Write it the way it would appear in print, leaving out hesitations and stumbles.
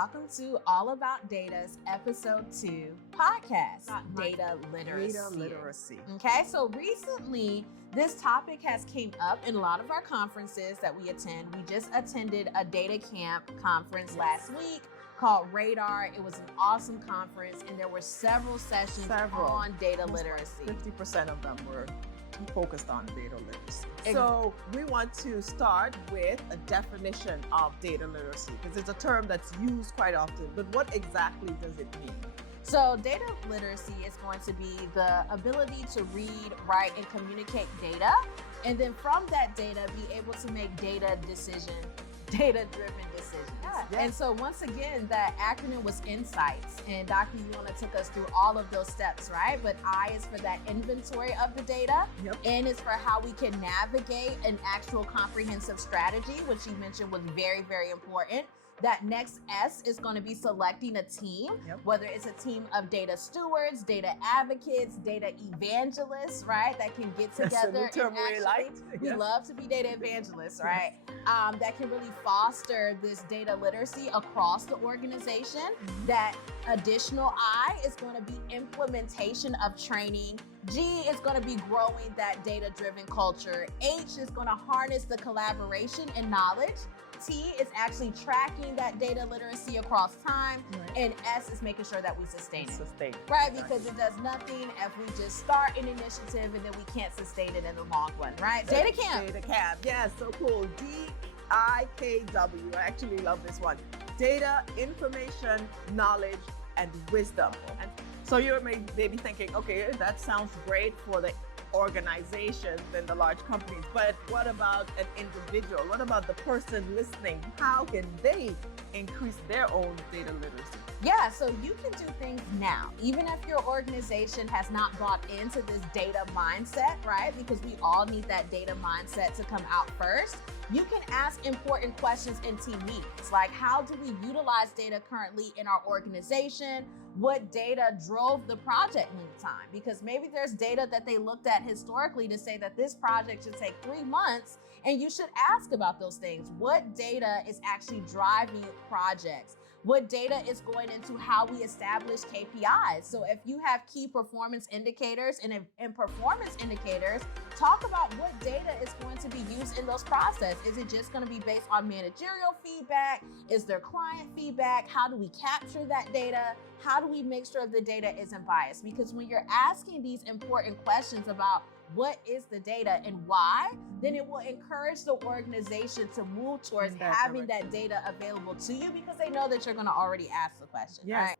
welcome to All About Data's episode 2 podcast, Data Literacy. Data literacy. Okay, so recently this topic has came up in a lot of our conferences that we attend. We just attended a data camp conference last week called Radar. It was an awesome conference and there were several sessions on data literacy. 50% of them were focused on data literacy. So we want to start with a definition of data literacy because it's a term that's used quite often, but what exactly does it mean? So data literacy is going to be the ability to read, write, and communicate data, and then from that data, be able to make data-driven decisions. Yeah. And so once again, that acronym was insights, and Dr. Yuana took us through all of those steps, right? But I is for that inventory of the data. N is for how we can navigate an actual comprehensive strategy, which you mentioned was very, very important. That next S is going to be selecting a team, whether it's a team of data stewards, data advocates, data evangelists, right? That can get together we love to be data evangelists, right? That can really foster this data literacy across the organization. That additional I is going to be implementation of training. G is going to be growing that data-driven culture. H is going to harness the collaboration and knowledge. T is actually tracking that data literacy across time. And S is making sure that we sustain it. Right? Because it does nothing if we just start an initiative and then we can't sustain it in the long run, right? Data camp. Data camp. Yeah, so cool. DIKW. I actually love this one. Data, information, knowledge, and wisdom. And so you're maybe thinking, okay, that sounds great for the organizations and the large companies, but what about an individual? What about the person listening? How can they increase their own data literacy? Yeah, so you can do things now, even if your organization has not bought into this data mindset, right? Because we all need that data mindset to come out first. You can ask important questions in team meetings, like how do we utilize data currently in our organization? What data drove the project lead time? Because maybe there's data that they looked at historically to say that this project should take 3 months, and you should ask about those things. What data is actually driving projects? What data is going into how we establish KPIs? So if you have key performance indicators and performance indicators, talk about what data is going to be used in those processes. Is it just going to be based on managerial feedback? Is there client feedback? How do we capture that data? How do we make sure the data isn't biased? Because when you're asking these important questions about what is the data and why, then it will encourage the organization to move towards having that data available to you because they know that you're going to already ask the question. Yes. Right?